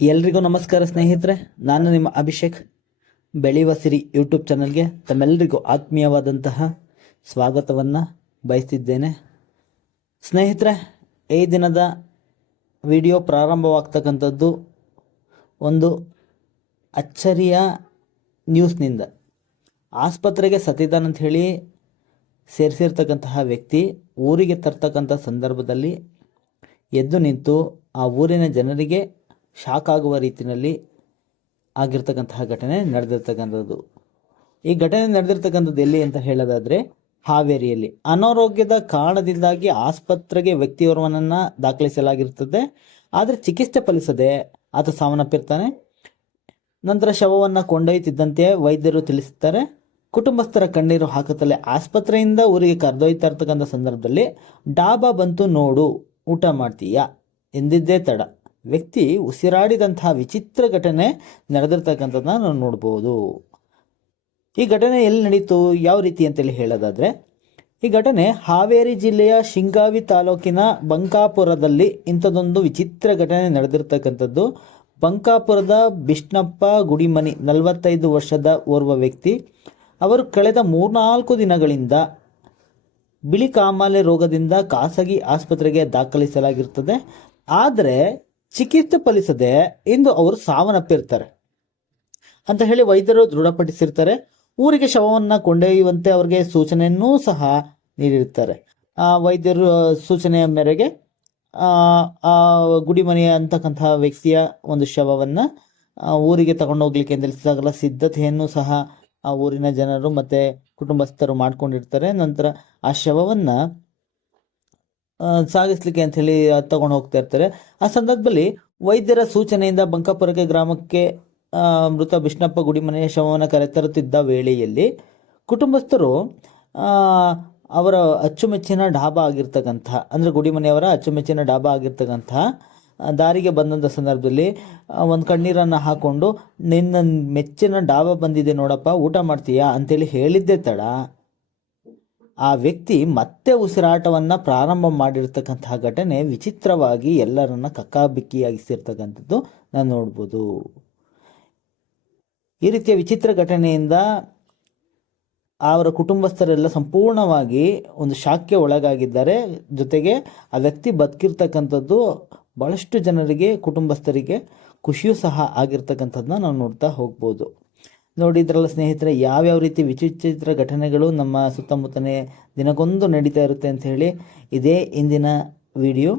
ಎಲ್ರಿಗೂ ನಮಸ್ಕಾರ ಸ್ನೇಹಿತರೆ, ನಾನು ನಿಮ್ಮ ಅಭಿಷೇಕ್. ಬೆಳೆಯುವ ಸಿರಿ ಯೂಟ್ಯೂಬ್ ಚಾನಲ್ಗೆ ತಮ್ಮೆಲ್ಲರಿಗೂ ಆತ್ಮೀಯವಾದಂತಹ ಸ್ವಾಗತವನ್ನು ಬಯಸ್ತಿದ್ದೇನೆ. ಸ್ನೇಹಿತರೆ, ಈ ದಿನದ ವಿಡಿಯೋ ಪ್ರಾರಂಭವಾಗ್ತಕ್ಕಂಥದ್ದು ಒಂದು ಅಚ್ಚರಿಯ ನ್ಯೂಸ್ನಿಂದ. ಆಸ್ಪತ್ರೆಗೆ ಸತಿದಾನ್ ಅಂತ ಹೇಳಿ ಸೇರಿಸಿರ್ತಕ್ಕಂತಹ ವ್ಯಕ್ತಿ ಊರಿಗೆ ತರ್ತಕ್ಕಂಥ ಸಂದರ್ಭದಲ್ಲಿ ಎದ್ದು ನಿಂತು ಆ ಊರಿನ ಜನರಿಗೆ ಶಾಕ್ ಆಗುವ ರೀತಿಯಲ್ಲಿ ಆಗಿರ್ತಕ್ಕಂತಹ ಘಟನೆ ನಡೆದಿರ್ತಕ್ಕಂಥದ್ದು. ಈ ಘಟನೆ ನಡೆದಿರ್ತಕ್ಕಂಥದ್ದು ಎಲ್ಲಿ ಅಂತ ಹೇಳೋದಾದರೆ ಹಾವೇರಿಯಲ್ಲಿ. ಅನಾರೋಗ್ಯದ ಕಾರಣದಿಂದಾಗಿ ಆಸ್ಪತ್ರೆಗೆ ವ್ಯಕ್ತಿಯೋರ್ವನನ್ನು ದಾಖಲಿಸಲಾಗಿರ್ತದೆ. ಆದರೆ ಚಿಕಿತ್ಸೆ ಫಲಿಸದೆ ಆತ ಸಾವನ್ನಪ್ಪಿರ್ತಾನೆ. ನಂತರ ಶವವನ್ನು ಕೊಂಡೊಯ್ತಿದ್ದಂತೆ ವೈದ್ಯರು ತಿಳಿಸುತ್ತಾರೆ ಕುಟುಂಬಸ್ಥರ ಕಣ್ಣೀರು ಹಾಕುತ್ತಲೇ ಆಸ್ಪತ್ರೆಯಿಂದ ಊರಿಗೆ ಕರೆದೊಯ್ತಾ ಇರ್ತಕ್ಕಂಥ ಸಂದರ್ಭದಲ್ಲಿ, ಡಾಬಾ ಬಂತು ನೋಡು, ಊಟ ಮಾಡ್ತೀಯಾ? ಎಂದಿದ್ದೇ ತಡ. ವ್ಯಕ್ತಿ ಉಸಿರಾಡಿದಂತಹ ವಿಚಿತ್ರ ಘಟನೆ ನಡೆದಿರ್ತಕ್ಕಂಥದ್ದನ್ನ ನಾವು ನೋಡ್ಬೋದು. ಈ ಘಟನೆ ಎಲ್ಲಿ ನಡೀತು, ಯಾವ ರೀತಿ ಅಂತೇಳಿ ಹೇಳೋದಾದ್ರೆ, ಈ ಘಟನೆ ಹಾವೇರಿ ಜಿಲ್ಲೆಯ ಶಿಂಗಾವಿ ತಾಲೂಕಿನ ಬಂಕಾಪುರದಲ್ಲಿ ಇಂಥದ್ದೊಂದು ವಿಚಿತ್ರ ಘಟನೆ ನಡೆದಿರ್ತಕ್ಕಂಥದ್ದು. ಬಂಕಾಪುರದ ಬಿಷ್ಣಪ್ಪ ಗುಡಿಮನಿ, ನಲವತ್ತೈದು ವರ್ಷದ ಓರ್ವ ವ್ಯಕ್ತಿ. ಅವರು ಕಳೆದ ಮೂರ್ನಾಲ್ಕು ದಿನಗಳಿಂದ ಬಿಳಿ ಕಾಮಾಲೆ ರೋಗದಿಂದ ಖಾಸಗಿ ಆಸ್ಪತ್ರೆಗೆ ದಾಖಲಿಸಲಾಗಿರ್ತದೆ. ಆದರೆ ಚಿಕಿತ್ಸೆ ಫಲಿಸದೆ ಇಂದು ಅವರು ಸಾವನ್ನಪ್ಪಿರ್ತಾರೆ. ಅಂತ ಹೇಳಿ ವೈದ್ಯರು ದೃಢಪಡಿಸಿರ್ತಾರೆ. ಊರಿಗೆ ಶವವನ್ನ ಕೊಂಡೊಯ್ಯುವಂತೆ ಅವರಿಗೆ ಸೂಚನೆಯನ್ನೂ ಸಹ ನೀಡಿರ್ತಾರೆ. ಆ ವೈದ್ಯರು ಸೂಚನೆಯ ಮೇರೆಗೆ, ಆ ಗುಡಿ ಗುಡಿಮನೆಯ ಅಂತಕ್ಕಂತಹ ವ್ಯಕ್ತಿಯ ಒಂದು ಶವವನ್ನ ಊರಿಗೆ ತಗೊಂಡೋಗ್ಲಿಕ್ಕೆ ಹೇಳಿ ಸಿದ್ಧತೆಯನ್ನು ಸಹ ಆ ಊರಿನ ಜನರು ಮತ್ತೆ ಕುಟುಂಬಸ್ಥರು ಮಾಡ್ಕೊಂಡಿರ್ತಾರೆ. ನಂತರ ಆ ಶವವನ್ನ ಸಾಗಿಸ್ಲಿಕ್ಕೆ ಹೇಳಿ ತಗೊಂಡು ಹೋಗ್ತಾ ಇರ್ತಾರೆ. ಆ ಸಂದರ್ಭದಲ್ಲಿ ವೈದ್ಯರ ಸೂಚನೆಯಿಂದ ಬಂಕಾಪುರಕ್ಕೆ ಗ್ರಾಮಕ್ಕೆ ಮೃತ ಬಿಷ್ಣಪ್ಪ ಗುಡಿಮನೆಯ ಶವವನ್ನು ಕರೆತರುತ್ತಿದ್ದ ವೇಳೆಯಲ್ಲಿ ಕುಟುಂಬಸ್ಥರು ಅವರ ಅಚ್ಚುಮೆಚ್ಚಿನ ಡಾಬಾ ಆಗಿರ್ತಕ್ಕಂಥ, ಅಂದ್ರೆ ಗುಡಿಮನೆಯವರ ಅಚ್ಚುಮೆಚ್ಚಿನ ಡಾಬಾ ಆಗಿರ್ತಕ್ಕಂಥ ದಾರಿಗೆ ಬಂದಂಥ ಸಂದರ್ಭದಲ್ಲಿ ಒಂದು ಕಣ್ಣೀರನ್ನು ಹಾಕೊಂಡು, ನಿನ್ನ ಮೆಚ್ಚಿನ ಡಾಬಾ ಬಂದಿದೆ ನೋಡಪ್ಪ, ಊಟ ಮಾಡ್ತೀಯಾ ಅಂತೇಳಿ ಹೇಳಿದ್ದೆ ತಡ. ಆ ವ್ಯಕ್ತಿ ಮತ್ತೆ ಉಸಿರಾಟವನ್ನ ಪ್ರಾರಂಭ ಮಾಡಿರ್ತಕ್ಕಂತಹ ಘಟನೆ ವಿಚಿತ್ರವಾಗಿ ಎಲ್ಲರನ್ನ ಕಕ್ಕಾಬಿಕ್ಕಿಯಾಗಿಸಿರ್ತಕ್ಕಂಥದ್ದು ನಾನು ನೋಡ್ಬೋದು. ಈ ರೀತಿಯ ವಿಚಿತ್ರ ಘಟನೆಯಿಂದ ಅವರ ಕುಟುಂಬಸ್ಥರೆಲ್ಲ ಸಂಪೂರ್ಣವಾಗಿ ಒಂದು ಶಾಕ್ಗೆ ಒಳಗಾಗಿದ್ದಾರೆ. ಜೊತೆಗೆ ಆ ವ್ಯಕ್ತಿ ಬದುಕಿರ್ತಕ್ಕಂಥದ್ದು ಬಹಳಷ್ಟು ಜನರಿಗೆ, ಕುಟುಂಬಸ್ಥರಿಗೆ ಖುಷಿಯೂ ಸಹ ಆಗಿರ್ತಕ್ಕಂಥದ್ದನ್ನ ನಾವು ನೋಡ್ತಾ ಹೋಗ್ಬೋದು. ನೋಡಿದ್ರಲ್ಲ ಸ್ನೇಹಿತರೆ, ಯಾವ್ಯಾವ ರೀತಿ ವಿಚಿತ್ರ ಘಟನೆಗಳು ನಮ್ಮ ಸುತ್ತಮುತ್ತನೇ ದಿನಕ್ಕೊಂದು ನಡೀತಾ ಇರುತ್ತೆ ಅಂತ ಹೇಳಿ ಇದೇ ಇಂದಿನ ವಿಡಿಯೋ.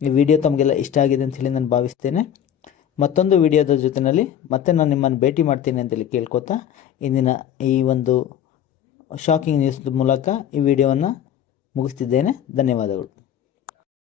ಈ ವಿಡಿಯೋ ತಮಗೆಲ್ಲ ಇಷ್ಟ ಆಗಿದೆ ಅಂತ ಹೇಳಿ ನಾನು ಭಾವಿಸ್ತೇನೆ. ಮತ್ತೊಂದು ವಿಡಿಯೋದ ಜೊತೆಯಲ್ಲಿ ಮತ್ತೆ ನಾನು ನಿಮ್ಮನ್ನು ಭೇಟಿ ಮಾಡ್ತೀನಿ ಅಂತೇಳಿ ಕೇಳ್ಕೊತಾ ಇಂದಿನ ಈ ಒಂದು ಶಾಕಿಂಗ್ ನ್ಯೂಸ್ ಮೂಲಕ ಈ ವಿಡಿಯೋವನ್ನು ಮುಗಿಸ್ತಿದ್ದೇನೆ. ಧನ್ಯವಾದಗಳು.